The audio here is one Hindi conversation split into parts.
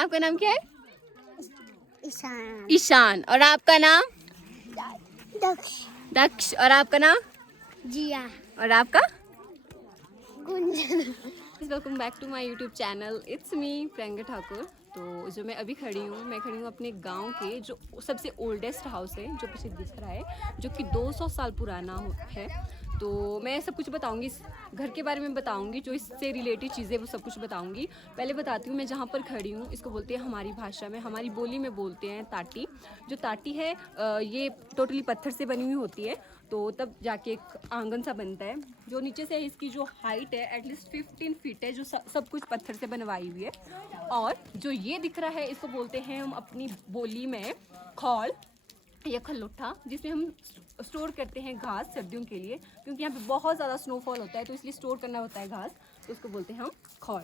आपका नाम क्या है? ईशान। ईशान। और आपका नाम? दक्ष। दक्ष। और आपका नाम? जिया। और आपका? Gunjan. Welcome back to my YouTube channel. It's me Priyanka Thakur. तो जो मैं अभी खड़ी हूँ, मैं खड़ी हूँ अपने गांव के जो सबसे ओल्डेस्ट हाउस है, जो पीछे दिख रहा है, जो कि 200 साल पुराना है। तो मैं सब कुछ बताऊंगी, इस घर के बारे में बताऊंगी, जो इससे रिलेटेड चीज़ें वो सब कुछ बताऊंगी। पहले बताती हूँ मैं जहाँ पर खड़ी हूँ, इसको बोलते हैं हमारी भाषा में, हमारी बोली में बोलते हैं ताटी। जो ताटी है ये टोटली पत्थर से बनी हुई होती है, तो तब जाके एक आंगन सा बनता है। जो नीचे से इसकी जो हाइट है एटलीस्ट 15 फीट है, जो सब कुछ पत्थर से बनवाई हुई है। और जो ये दिख रहा है, इसको बोलते हैं हम अपनी बोली में खौल या खल्लोठा, जिसमें हम स्टोर करते हैं घास सर्दियों के लिए, क्योंकि यहाँ पे बहुत ज़्यादा स्नोफॉल होता है, तो इसलिए स्टोर करना होता है घास, तो उसको बोलते हैं हम खौल।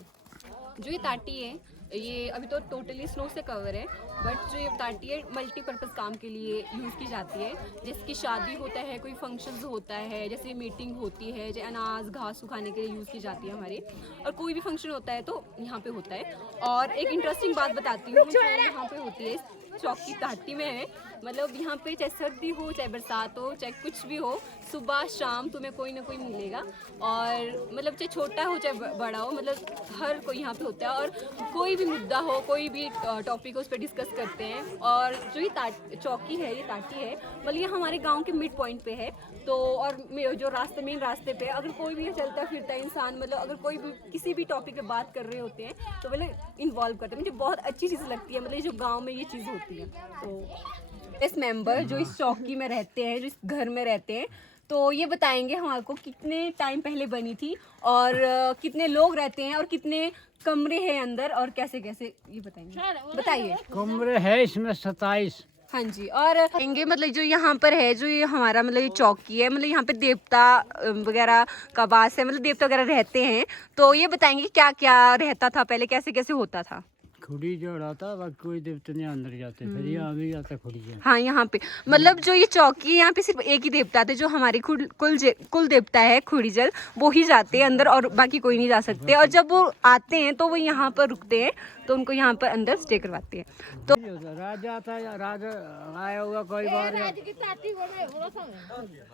जो ये ताटी है, ये अभी तो टोटली स्नो से कवर है, बट जो ये ताटी है मल्टीपर्पज़ काम के लिए यूज़ की जाती है। जैसे कि शादी होता है, कोई फंक्शंस होता है, जैसे मीटिंग होती है, जैसे अनाज घास सुखाने के लिए यूज़ की जाती है हमारे, और कोई भी फंक्शन होता है तो यहाँ पे होता है। और एक इंटरेस्टिंग बात बताती हूँ जो यहाँ पे होती है, चौकी ताटी में है, मतलब यहाँ पे चाहे सर्दी हो चाहे बरसात हो चाहे कुछ भी हो, सुबह शाम तुम्हें कोई ना कोई मिलेगा। और मतलब चाहे छोटा हो चाहे बड़ा हो, मतलब हर कोई यहाँ पे होता है, और कोई भी मुद्दा हो, कोई भी टॉपिक हो, उस पर डिस्कस करते हैं। और जो ये चौकी है, ये ताटी है, मतलब ये हमारे गांव के मिड पॉइंट पे है। तो और जो मेन रास्ते पे अगर कोई भी चलता फिरता इंसान, मतलब अगर कोई भी किसी भी टॉपिक पे बात कर रहे होते हैं, तो मतलब इन्वॉल्व करते हैं। मुझे बहुत अच्छी चीज़ लगती है, मतलब ये जो गाँव में ये चीज़ होती है। तो इस मेंबर जो इस चौकी में रहते हैं, जो इस घर में रहते हैं, तो ये बताएंगे हमारे को कितने टाइम पहले बनी थी, और कितने लोग रहते हैं, और कितने कमरे हैं अंदर, और कैसे कैसे, ये बताएंगे। बताइए। कमरे है इसमें 27। हाँ जी। और कहेंगे मतलब जो यहाँ पर है, जो ये हमारा मतलब ये चौकी है, मतलब यहाँ पे देवता वगैरह का वास है, मतलब देवता वगैरह रहते हैं। तो ये बताएंगे क्या क्या रहता था पहले, कैसे कैसे होता था। खुड़ी जोड़ा था, बाकी कोई देवता नहीं अंदर जाते, फिर यहाँ भी जाता खुड़ी है। हाँ, यहाँ पे मतलब जो ये चौकी है, यहाँ पे सिर्फ एक ही देवता थे, जो हमारी कुल देवता है खुड़ीजल, वो ही जाते हैं अंदर, और बाकी कोई नहीं जा सकते। और जब वो आते हैं तो वो यहाँ पर रुकते हैं, तो उनको यहाँ पर अंदर स्टे करवाते हैं। तो राजा था या राजा आया होगा कोई बार,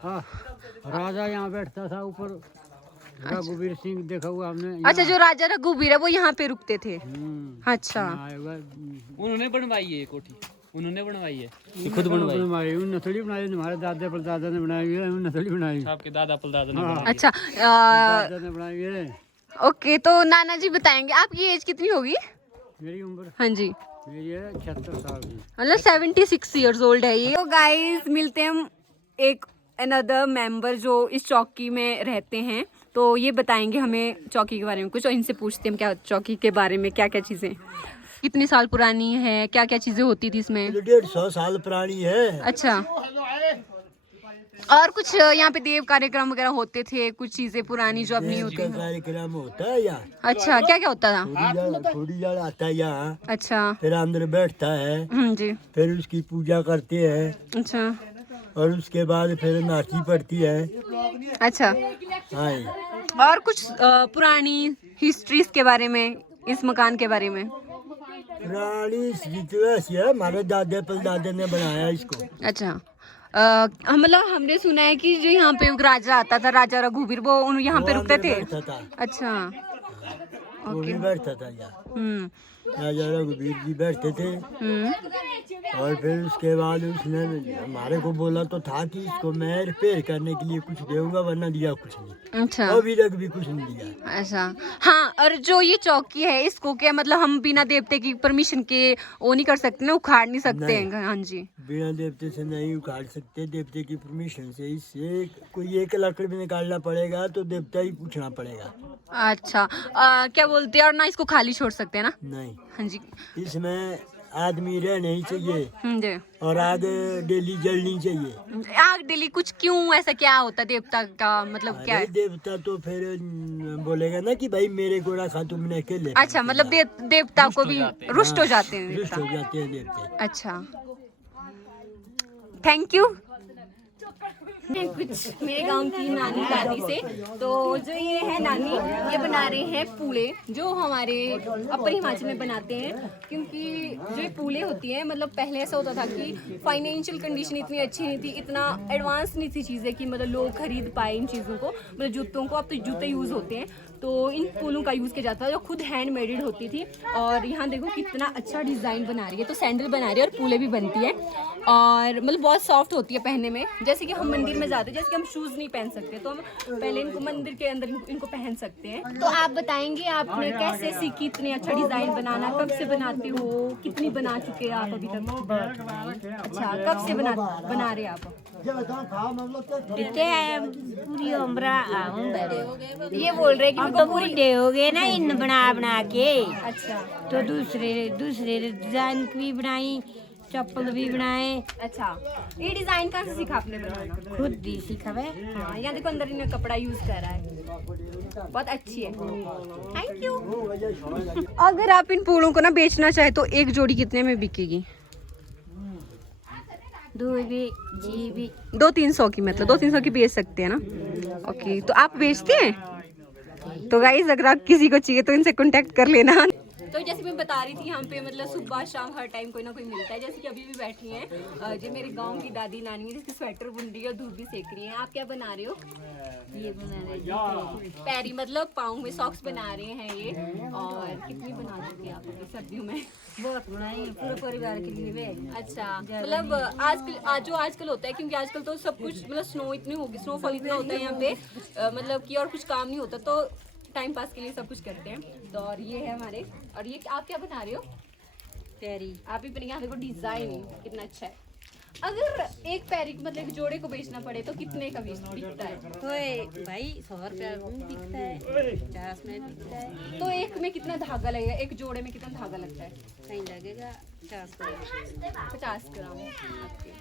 हाँ राजा यहाँ बैठता था ऊपर। रघुवीर सिंह देखा हुआ हमने। अच्छा, जो राजा रघुवीर है वो यहाँ पे रुकते थे। अच्छा, उन्होंने बनवाई है कोठी, उन्होंने बनवाई है, खुद बनवाई, नसली बनाई, हमारे दादा परदादा ने बनाई है, नसली बनाई, आपके दादा परदादा ने बनाई। अच्छा, दादा ने बनाई है। ओके, तो नाना जी बताएंगे आपकी एज कितनी होगी? मेरी उम्र, हाँ जी, मेरी है 76 साल की, मतलब 76 ईयर्स ओल्ड है ये। तो गाइस, मिलते हैं हम एक अनदर मेंबर जो इस चौकी में रहते हैं, तो ये बताएंगे हमें चौकी के बारे में कुछ, और इनसे पूछते हैं क्या चौकी के बारे में, क्या क्या चीज़ें, कितनी साल पुरानी है, क्या क्या चीज़ें होती थी इसमें। 150 साल पुरानी है। अच्छा, और कुछ यहाँ पे देव कार्यक्रम वगैरह होते थे, कुछ चीज़ें पुरानी जो अब नहीं होती हैं। कार्यक्रम होता है यहाँ। अच्छा, क्या क्या होता था? थोड़ी जड़ आता है यहाँ, अच्छा, फिर अंदर बैठता है, जी, फिर उसकी पूजा करते हैं, अच्छा, और उसके बाद फिर नाची पड़ती है। अच्छा। हाँ, और कुछ पुरानी हिस्ट्रीज के बारे में, इस मकान के बारे में। पुरानी ऐसी है, हमारे दादे परदादे ने बनाया इसको। अच्छा, मतलब हमने सुना है कि जो यहाँ पे राजा आता था, राजा रघुवीर, वो यहाँ पे रुकते थे। अच्छा, वो भी बैठता था यहाँ, राजा रघुवीर जी बैठते थे। और फिर उसके बाद उसने हमारे को बोला तो था कि इसको मैं रिपेयर करने के लिए कुछ दूंगा, वरना दिया कुछ नहीं। अच्छा, अभी तक भी कुछ नहीं दिया। अच्छा। हाँ, और जो ये चौकी है, इसको क्या मतलब हम बिना देवते की परमिशन के वो नहीं कर सकते ना, उखाड़ नहीं सकते हैं। हाँ जी, बिना देवते से नहीं उखाड़ सकते, देवते की परमिशन से। इससे कोई एक लकड़ भी निकालना पड़ेगा तो देवता ही पूछना पड़ेगा। अच्छा, क्या बोलते हैं, और ना इसको खाली छोड़ सकते हैं ना। नहीं, हाँ जी, इसमें आदमी रहना ही चाहिए, जी। और आग डेली जलनी चाहिए। आग डेली, कुछ क्यों, ऐसा क्या होता देवता का मतलब क्या है? देवता तो फिर बोलेगा ना कि भाई मेरे को रखा तुमने अकेले। अच्छा, मतलब देवता को भी रुष्ट हो जाते हैं रुष्ट देवता। हो जाते हैं देवते। अच्छा, थैंक यू। कुछ मेरे गांव की नानी दादी से। तो जो ये है नानी, ये बना रहे हैं पूले, जो हमारे अपर हिमाचल में बनाते हैं। क्योंकि जो ये पूले होती हैं, मतलब पहले ऐसा होता था कि फाइनेंशियल कंडीशन इतनी अच्छी नहीं थी, इतना एडवांस नहीं थी चीज़ें कि मतलब लोग खरीद पाए इन चीज़ों को, मतलब जूतों को। अब तो जूते यूज़ होते हैं, तो इन फूलों का यूज़ किया जाता है, जो खुद हैंड मेडेड होती थी। और यहाँ देखो कितना अच्छा डिज़ाइन बना रही है। तो सैंडल बना रही है और पूले भी बनती है, और मतलब बहुत सॉफ्ट होती है पहनने में। जैसे कि हम मंदिर में जाते हैं, जैसे कि हम शूज़ नहीं पहन सकते, तो हम पहले इनको मंदिर के अंदर इनको पहन सकते हैं। तो आप बताएंगे आपने कैसे सीखी इतनी अच्छा डिज़ाइन बनाना, कब से बनाते हो, कितनी बना चुके हैं आप अभी तक? अच्छा, कब से बना रहे हैं आप? पूरी उम्र ये बोल रहे हैं कि हम मेरे तो को पूरी। बूढ़े हो गए ना इन बना के। अच्छा तो दूसरे डिजाइन की भी बनाई, चप्पल भी बनाए, अच्छा, ये डिज़ाइन कहाँ से सीखा आपने बनाना? खुद ही सीखा। हाँ, यहाँ देखो अंदर इन्हें कपड़ा यूज कर रहा है, बहुत अच्छी है। Thank you. अगर आप इन फूलों को ना बेचना चाहे तो एक जोड़ी कितने में बिकेगी? 200-300 की, मतलब 200-300 की बेच सकते हैं ना? ओके, तो आप बेचते हैं? तो गाइस अगर आप किसी को चाहिए तो इनसे कांटेक्ट कर लेना। तो जैसे मैं बता रही थी, यहाँ पे मतलब सुबह शाम हर टाइम कोई ना कोई मिलता है। जैसे कि अभी भी बैठी हैं जो मेरे गांव की दादी नानी है, जिसकी स्वेटर बुन रही है और धूप भी सेक रही है। आप क्या बना रहे हो? ये बना रहे पैरी, मतलब पाँव में सॉक्स बना रहे हैं ये। और कितनी बना चुकी हैं आप अभी सर्दियों में? बहुत बनाई पूरे परिवार के लिए वे। अच्छा, मतलब आजकल होता है, क्योंकि आजकल तो सब कुछ मतलब स्नो इतनी होगी, स्नोफॉल इतना होता है यहाँ पे, मतलब कि और कुछ काम नहीं होता, तो टाइम पास के लिए सब कुछ करते हैं। तो और ये है हमारे, और ये आप क्या बना रहे हो? पैरी आप ही बनेंगे। यहाँ देखो डिजाइन कितना अच्छा है। अगर एक पैरी मतलब एक जोड़े को बेचना पड़े तो कितने का बिकता है? तो भाई 100 रुपया में बिकता है, 50 में बिकता है। तो एक में कितना धागा लगेगा? एक जोड़े में कितना धागा लगता है? कहीं लगेगा 50 रुपया। 50 ग्राम।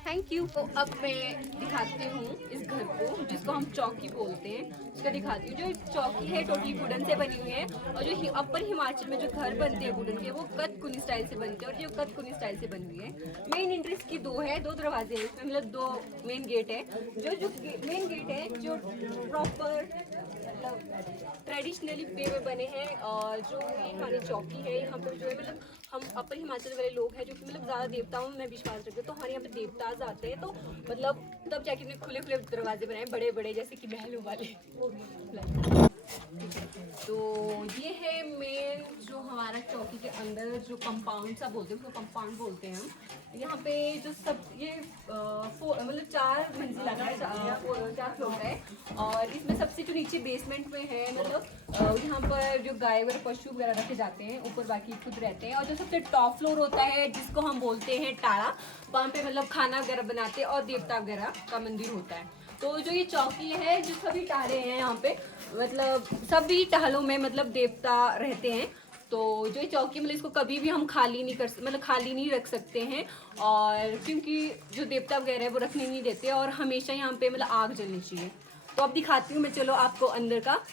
Thank you. तो अब मैं दिखाती हूँ इस घर को, जिसको हम चौकी बोलते हैं, उसका दिखाती हूँ। जो चौकी है टोटली वुडन से बनी हुई है, और जो अपर हिमाचल में जो घर बनते हैं वुडन के, वो कथकुनी स्टाइल से बनते हैं, और जो कथकुनी स्टाइल से बनी हुई है। मेन एंट्रेंस की दो दरवाजे हैं इसमें, मतलब 2 मेन गेट है। जो मेन गेट है जो प्रॉपर ट्रेडिशनली वे में बने हैं। और जो ये हमारी चौकी है, यहाँ पर जो है मतलब हम अपर हिमाचल वाले लोग हैं जो कि मतलब ज़्यादा देवताओं में विश्वास रखते हैं, तो हमारे यहाँ पे देवता आते हैं, तो मतलब तब जाके इन्हें खुले खुले दरवाजे बनाए, बड़े बड़े, जैसे कि महलों वाले। तो ये है मेन जो हमारा चौकी के अंदर जो कंपाउंड सा बोलते हैं, उसको कंपाउंड बोलते हैं हम। यहाँ पे जो सब ये मतलब 4 मंजिला है, 4 फ्लोर है। और इसमें सबसे जो नीचे बेसमेंट में है, मतलब यहाँ पर जो गाय वगैरह पशु वगैरह रखे जाते हैं, ऊपर बाकी खुद रहते हैं। और जो सबसे टॉप फ्लोर होता है, जिसको हम बोलते हैं टाड़ा, वहाँ पे मतलब खाना वगैरह बनाते हैं और देवता वगैरह का मंदिर होता है। तो जो ये चौकी है, जो सभी टाले हैं यहाँ पे, मतलब सभी टहलों में मतलब देवता रहते हैं। तो जो ये चौकी मतलब इसको कभी भी हम खाली नहीं रख सकते हैं, और क्योंकि जो देवता वगैरह है वो रखने नहीं देते, और हमेशा यहाँ पे मतलब आग जलनी चाहिए। तो अब दिखाती हूँ मैं, चलो आपको अंदर का।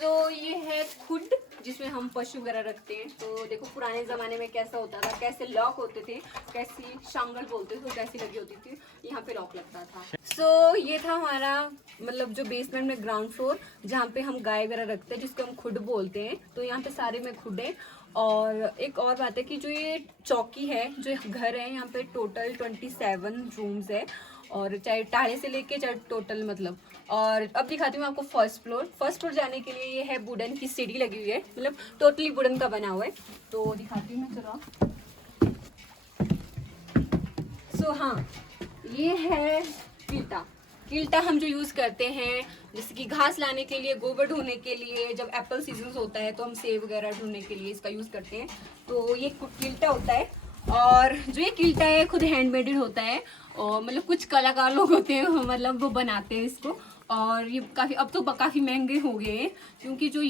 तो ये है खुड, जिसमें हम पशु वगैरह रखते हैं। तो देखो पुराने ज़माने में कैसा होता था, कैसे लॉक होते थे, कैसी शांगल बोलते थे, तो कैसी लगी होती थी, यहाँ पे लॉक लगता था। सो ये था हमारा मतलब जो बेसमेंट में ग्राउंड फ्लोर, जहाँ पे हम गाय वगैरह रखते हैं, जिसको हम खुड बोलते हैं। तो यहाँ पे सारे में खुड है। और एक और बात है कि जो ये चौकी है, जो घर है, यहाँ पे टोटल 27 रूम्स है, और चाहे टाले से लेके चाहे टोटल मतलब। और अब दिखाती हूँ आपको फर्स्ट फ्लोर जाने के लिए ये है वुडन की सीढ़ी लगी हुई है, मतलब टोटली वुडन का बना हुआ है। तो दिखाती हूँ मैं, चलो। सो हाँ, ये है किल्टा हम जो यूज़ करते हैं, जैसे कि घास लाने के लिए, गोबर ढूंढने के लिए, जब एप्पल सीजन होता है तो हम सेब वगैरह ढूंढने के लिए इसका यूज़ करते हैं। तो ये किल्टा होता है। और जो ये किल्टा है खुद हैंडमेडेड होता है, और मतलब कुछ कलाकार लोग होते हैं मतलब वो बनाते हैं इसको। और ये अब तो काफ़ी महंगे हो गए हैं, क्योंकि जो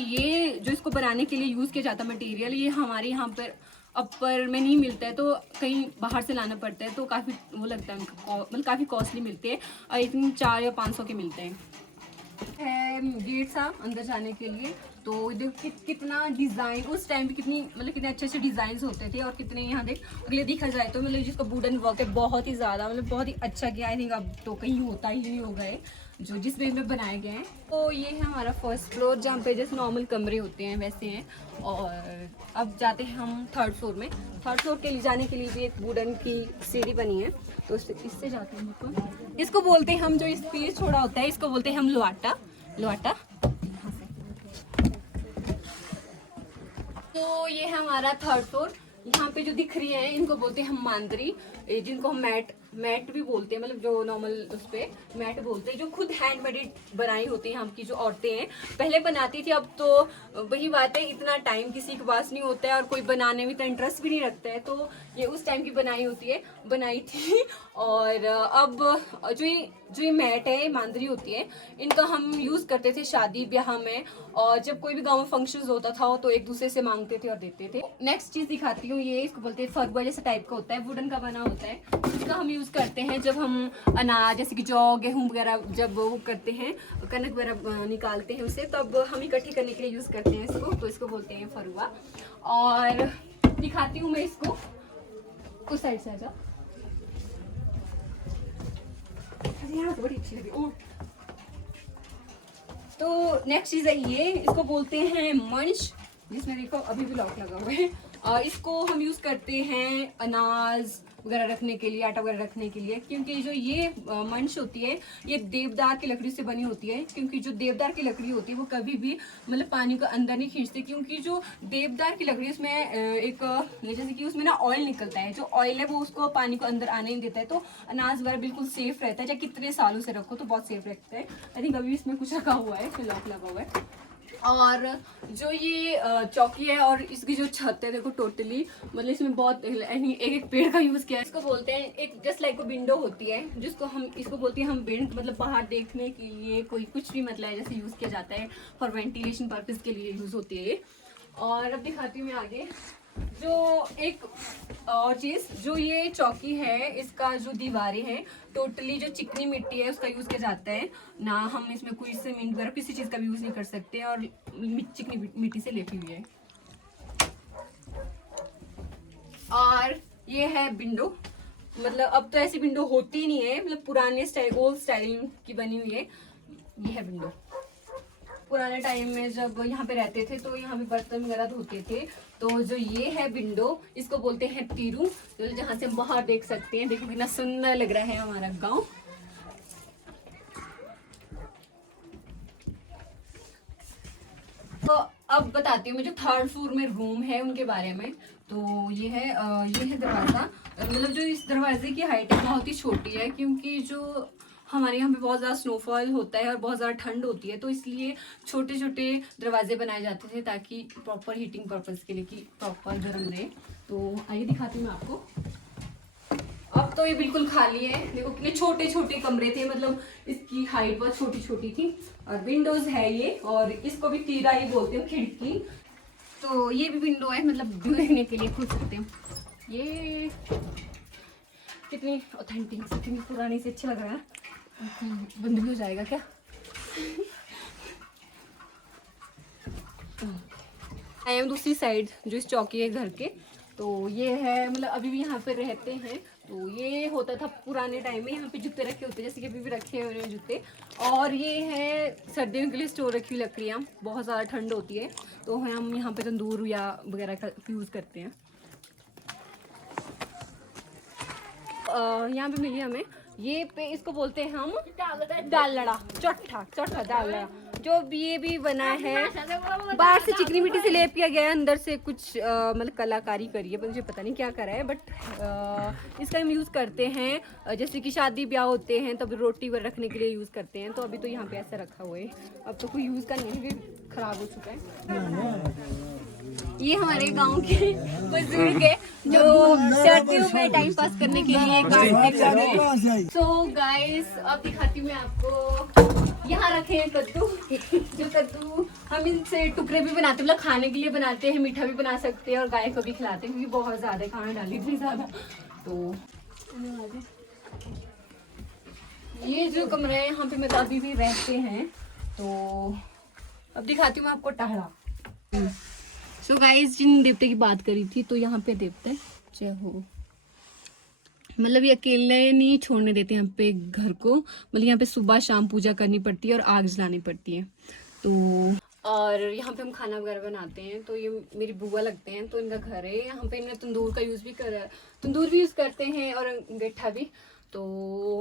इसको बनाने के लिए यूज़ किया जाता है मटेरियल, ये हमारे यहाँ पर अपर में नहीं मिलता है, तो कहीं बाहर से लाना पड़ता है, तो काफ़ी वो लगता है, मतलब काफ़ी कॉस्टली मिलते हैं, और इतने 400 या 500 के मिलते हैं। है गेट था अंदर जाने के लिए। तो देखो कितना डिज़ाइन उस टाइम पे कितनी मतलब कितने अच्छे अच्छे डिज़ाइन होते थे और कितने यहाँ देख अगले देखा जाए तो मतलब जिसका वुडन वर्क है बहुत ही ज़्यादा मतलब बहुत ही अच्छा किया। आई थिंक अब तो कहीं होता ही नहीं होगा ये जो जिस वे में बनाए गए हैं। तो ये है हमारा फर्स्ट फ्लोर जहाँ पे जैसे नॉर्मल कमरे होते हैं वैसे हैं। और अब जाते हैं हम थर्ड फ्लोर में। थर्ड फ्लोर के लिए जाने के लिए भी एक वुडन की सीढ़ी बनी है तो इससे जाते हैं ऊपर। इसको बोलते हैं हम जो स्पेस छोड़ा होता है इसको बोलते हैं हम लोआटा। लोआटा। तो ये है हमारा थर्ड फ्लोर। यहाँ पे जो दिख रही है इनको बोलते हैं हम मांदरी, जिनको हम मैट भी बोलते हैं, मतलब जो नॉर्मल उस पे मैट बोलते हैं, जो खुद हैंड मेड बनाई होती हैं हम की जो औरतें हैं। पहले बनाती थी, अब तो वही बात है इतना टाइम किसी के पास नहीं होता है और कोई बनाने में इतना इंटरेस्ट भी नहीं रखता है। तो ये उस टाइम की बनाई थी। और अब जो ये मैट है मांदरी होती है इनका हम यूज़ करते थे शादी ब्याह में और जब कोई भी गाँव में फंक्शन होता था तो एक दूसरे से मांगते थे और देते थे। नेक्स्ट चीज़ दिखाती हूँ, ये इसको बोलते हैं फगुआ जैसा टाइप का होता है, वुडन का बना होता है। इसका हम यूज़ करते हैं जब हम अनाज जैसे कि जौ गेहूँ वगैरह जब वो करते हैं कनक वगैरह निकालते हैं उसे तब हम इकट्ठी करने के लिए यूज़ करते हैं इसको, तो इसको बोलते हैं फरुआ। और दिखाती हूँ मैं इसको, उस साइड से आजा। यहाँ तो बड़ी अच्छी लगी। तो नेक्स्ट चीज़ है ये, इसको बोलते हैं मंच, जिसमें देखो अभी भी लॉक लगा हुआ है। इसको हम यूज़ करते हैं अनाज वगैरह रखने के लिए, आटा वगैरह रखने के लिए, क्योंकि जो ये मंच होती है ये देवदार की लकड़ी से बनी होती है। क्योंकि जो देवदार की लकड़ी होती है वो कभी भी मतलब पानी को अंदर नहीं खींचती, क्योंकि जो देवदार की लकड़ी उसमें एक जैसे कि उसमें ना ऑयल निकलता है, जो ऑयल है वो उसको पानी को अंदर आने नहीं देता है। तो अनाज वगैरह बिल्कुल सेफ रहता है, चाहे कितने सालों से रखो तो बहुत सेफ रहता है। आई थिंक अभी इसमें कुछ रखा हुआ है, लॉक लगा हुआ है। और जो ये चौकी है और इसकी जो छत है देखो टोटली मतलब इसमें बहुत एक पेड़ का यूज़ किया है। इसको बोलते हैं एक जस्ट लाइक विंडो होती है जिसको हम इसको बोलते हैं हम विंड, मतलब बाहर देखने के लिए कोई कुछ भी मतलब जैसे यूज़ किया जाता है, फॉर वेंटिलेशन पर्पज़ के लिए यूज़ होती है। और अब दिखाती हूँ मैं आगे जो एक और चीज़, जो ये चौकी है इसका जो दीवारें हैं टोटली जो चिकनी मिट्टी है उसका यूज़ किया जाता है ना। हम इसमें कोई सीमेंट वगैरह किसी चीज़ का भी यूज़ नहीं कर सकते और चिकनी मिट्टी से लेपी हुई है। और ये है विंडो, मतलब अब तो ऐसी विंडो होती नहीं है, मतलब पुराने स्टाइल ओल्ड स्टाइल की बनी हुई है। ये है विंडो। पुराने टाइम में जब यहाँ पे रहते थे तो यहाँ पे बर्तन वगैरह धोते थे। तो जो ये है विंडो इसको बोलते हैं तीरू, तो जहाँ से हम बाहर देख सकते हैं। देखो कितना सुंदर लग रहा है हमारा गांव। तो अब बताती हूँ मैं जो थर्ड फ्लोर में रूम है उनके बारे में। तो ये है दरवाज़ा, मतलब जो इस दरवाजे की हाइट है बहुत ही छोटी है, क्योंकि जो हमारे यहाँ पे बहुत ज़्यादा स्नोफॉल होता है और बहुत ज़्यादा ठंड होती है, तो इसलिए छोटे छोटे दरवाजे बनाए जाते थे ताकि प्रॉपर हीटिंग पर्पज़ के लिए कि प्रॉपर गर्म रहे। तो आइए दिखाती हूँ मैं आपको। अब तो ये बिल्कुल खाली है, देखो कितने छोटे छोटे कमरे थे, मतलब इसकी हाइट बहुत छोटी छोटी थी। और विंडोज़ है ये, और इसको भी तीरा ही बोलते हैं, खिड़की। तो ये भी विंडो है, मतलब व्यू देखने के लिए खुल सकते हैं। ये कितनी ऑथेंटिक कितनी पुरानी से अच्छा लग रहा है। बंद भी हो जाएगा क्या? आई एम दूसरी साइड जो इस चौकी है घर के। तो ये है मतलब अभी भी यहाँ पे रहते हैं। तो ये होता था पुराने टाइम में, यहाँ पे जूते रखे होते जैसे कि अभी भी रखे हुए हैं जूते। और ये है सर्दियों के लिए स्टोर रखी हुई लकड़ियाँ, बहुत ज़्यादा ठंड होती है तो हम यहाँ पे तंदूर या वगैरह का यूज़ करते हैं। यहाँ पे मिली हमें ये पे, इसको बोलते हैं हम दाल लड़ा, चौथा दाल लड़ा। जो भी ये भी बना है बाहर से चिकनी मिट्टी से लेप किया गया है, अंदर से कुछ मतलब कलाकारी करी है, मुझे पता नहीं क्या करा है। बट इसका हम यूज़ करते हैं जैसे कि शादी ब्याह होते हैं तब रोटी वगैरह रखने के लिए यूज़ करते हैं। तो अभी तो यहाँ पे ऐसा रखा हुआ है, अब तो कोई यूज़ का नहीं है, ख़राब हो चुका है। ये हमारे गांव के बुजुर्ग है जो सर्दियों में टाइम पास करने के लिए काम करते हैं। सो गाइस अब दिखाती हूँ मैं आपको, यहाँ रखे हैं कद्दू। जो कद्दू हम इनसे टुकड़े भी बनाते हैं, मतलब खाने के लिए बनाते हैं, मीठा भी बना सकते हैं और गाय को भी खिलाते हैं क्योंकि बहुत ज़्यादा खाना डाली इतनी ज़्यादा। तो ये जो कमरा है यहाँ पे मतलब अभी भी रहते हैं। तो अब दिखाती हूँ मैं आपको टहरा। सो गाइस, जिन देवते की बात करी थी, तो यहाँ पे देवता है, जय हो, मतलब ये अकेले नहीं छोड़ने देते यहाँ पे घर को, मतलब यहाँ पे सुबह शाम पूजा करनी पड़ती है और आग जलानी पड़ती है। तो और यहाँ पे हम खाना वगैरह बनाते हैं। तो ये मेरी बुआ लगते हैं, तो इनका घर है यहाँ पे। इन्हें तंदूर का यूज़ भी तंदूर भी यूज़ करते हैं और गट्ठा भी। तो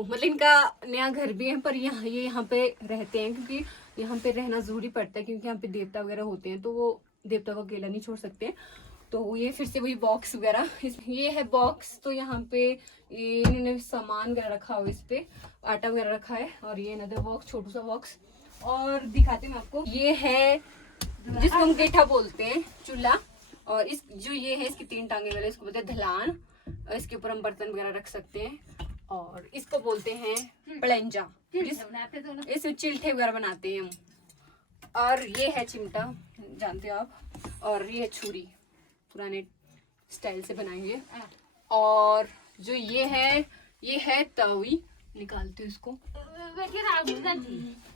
मतलब इनका नया घर भी है, पर ये यहाँ पे रहते हैं क्योंकि यहाँ पे रहना ज़रूरी पड़ता है, क्योंकि यहाँ पे देवता वगैरह होते हैं, तो वो देवता को अकेला नहीं छोड़ सकते। तो ये फिर से वही बॉक्स वगैरह, ये है बॉक्स। तो यहाँ पे ये इन्होंने सामान वगैरह रखा हुआ, इस पे आटा वगैरह रखा है। और ये अनदर बॉक्स, छोटू सा बॉक्स। और दिखाते हैं आपको, ये है जिसको हम गेठा बोलते हैं, चूल्हा। और इस जो ये है, इसकी 3 टांगे वाले, इसको बोलते हैं धलान। इसके ऊपर हम बर्तन वगैरह रख सकते हैं। और इसको बोलते हैं पलेंजा, इसमें चिल्ठे वगैरह बनाते हैं हम। और ये है चिमटा, जानते हो आप। और ये है छुरी, पुराने स्टाइल से बनाएंगे। और जो ये है तवी, निकालते हो इसको,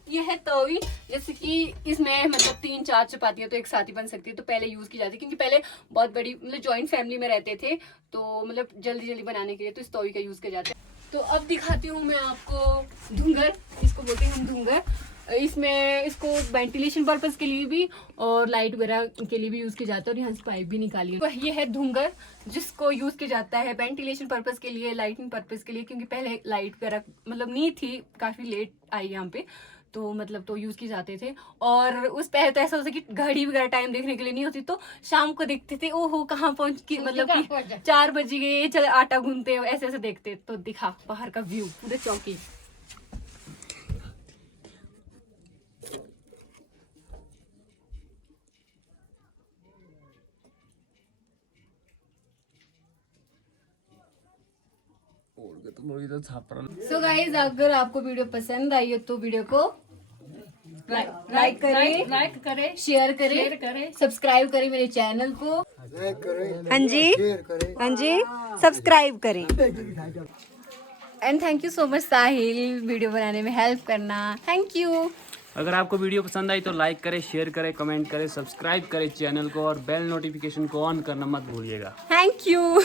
ये है तवी। जैसे कि इसमें मतलब 3-4 चपातियां तो एक साथ ही बन सकती है, तो पहले यूज की जाती है, क्योंकि पहले बहुत बड़ी मतलब जॉइंट फैमिली में रहते थे, तो मतलब जल्दी जल्दी बनाने के लिए तो इस तवी का यूज किया जाता है। तो अब दिखाती हूँ मैं आपको धुंगर, इसको बोलते हैं हम धुंगर। इसमें इसको वेंटिलेशन पर्पस के लिए भी और लाइट वगैरह के लिए भी यूज किया जाता है। और यहाँ से पाइप भी निकाली है। तो ये है धुंगर, जिसको यूज किया जाता है वेंटिलेशन पर्पस के लिए, लाइटिंग पर्पस के लिए, क्योंकि पहले लाइट वगैरह मतलब नहीं थी, काफी लेट आई यहाँ पे, तो मतलब तो यूज किए जाते थे। और उस पहले तो ऐसा होता कि घड़ी वगैरह टाइम देखने के लिए नहीं होती, तो शाम को देखते थे, ओहो कहाँ पहुंच की, मतलब कि 4 बज गए, चल आटा गूंथते, ऐसे ऐसे देखते। तो दिखा बाहर का व्यू, पूरे चौकी। सो गाइज, अगर आपको वीडियो पसंद आई हो तो वीडियो को लाइक करें, शेयर करें, सब्सक्राइब करें मेरे चैनल को। हाँ जी, सब्सक्राइब करें। And thank you so much Sahil, video बनाने में हेल्प करना, थैंक यू। अगर आपको वीडियो पसंद आई तो लाइक करें, शेयर करें, कमेंट करें, सब्सक्राइब करें चैनल को, और बेल नोटिफिकेशन को ऑन करना मत भूलिएगा। Thank you.